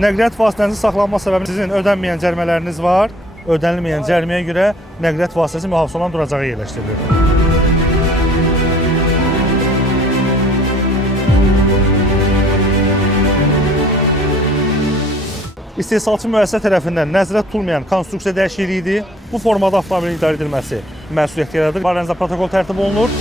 Nəqliyyat vasitənizin saxlanma səbəbi sizin ödənməyən cərimələriniz var. Ödənilməyən cəriməyə görə nəqliyyat vasitəsi mühafizə olunan duracağa yerləşdirilir. İstehsalçı müəssisə tərəfindən nəzərdə tutulmayan konstruksiya dəyişikliyidir. Bu formada avtomobilin idarə edilməsi məsuliyyət yaradır. Barənizdə protokol tərtib olunur.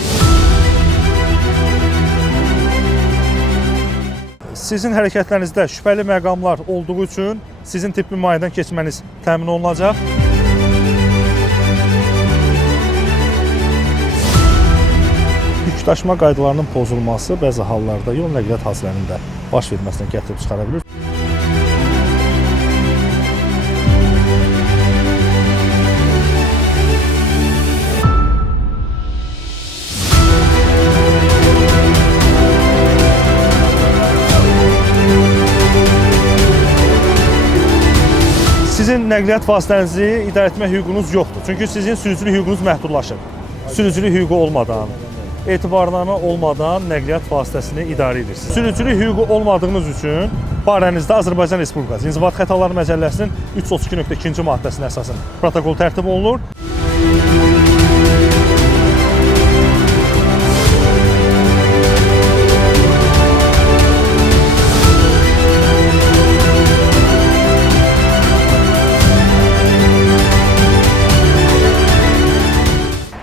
Sizin hərəkətlərinizdə şübhəli məqamlar olduğu üçün sizin tibbi müayinədən keçməniz təmin olunacaq. Yükdaşıma qaydalarının pozulması bəzi hallarda yol nəqliyyat hadisələrinin də baş verməsinə gətirib çıxara bilir. Sizin nəqliyyat vasitənizi idarə etmə hüququnuz yoxdur. Çünki sizin sürücülük hüququnuz məhdudlaşır. Sürücülük hüququ olmadan, etibarnamə olmadan nəqliyyat vasitəsini idarə edirsiniz. Sürücülük hüququ olmadığınız üçün barənizdə Azərbaycan Respublikası İnzibati Xətalar Məcəlləsinin 332.2-ci maddəsinə əsasən protokol tərtib olunur.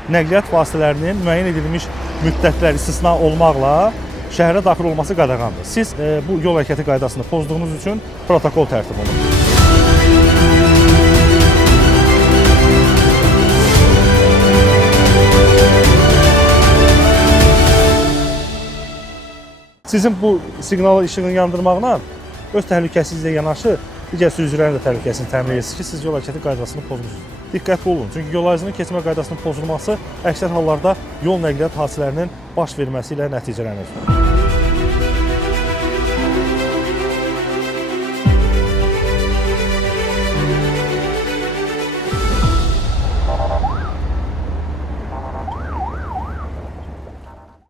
Nəqliyyat vasitələrinin müəyyən edilmiş müddətlər istisna olmaqla şəhərə daxil olması qadağandır. Siz bu yol hərəkəti qaydasını pozduğunuz üçün protokol tərtib olunur. Sizin bu siqnal işığını yandırmaqla öz təhlükəsizliyə yanaşı digər sürücülərin də təhlükəsini təmin edirsiniz ki, siz yol hərəkəti qaydasını pozmusunuz. Diqqətli olun, çünki yol ayrıcının keçmə qaydasının pozulması əksər hallarda yol nəqliyyat hadisələrinin baş verməsi ilə nəticələnir.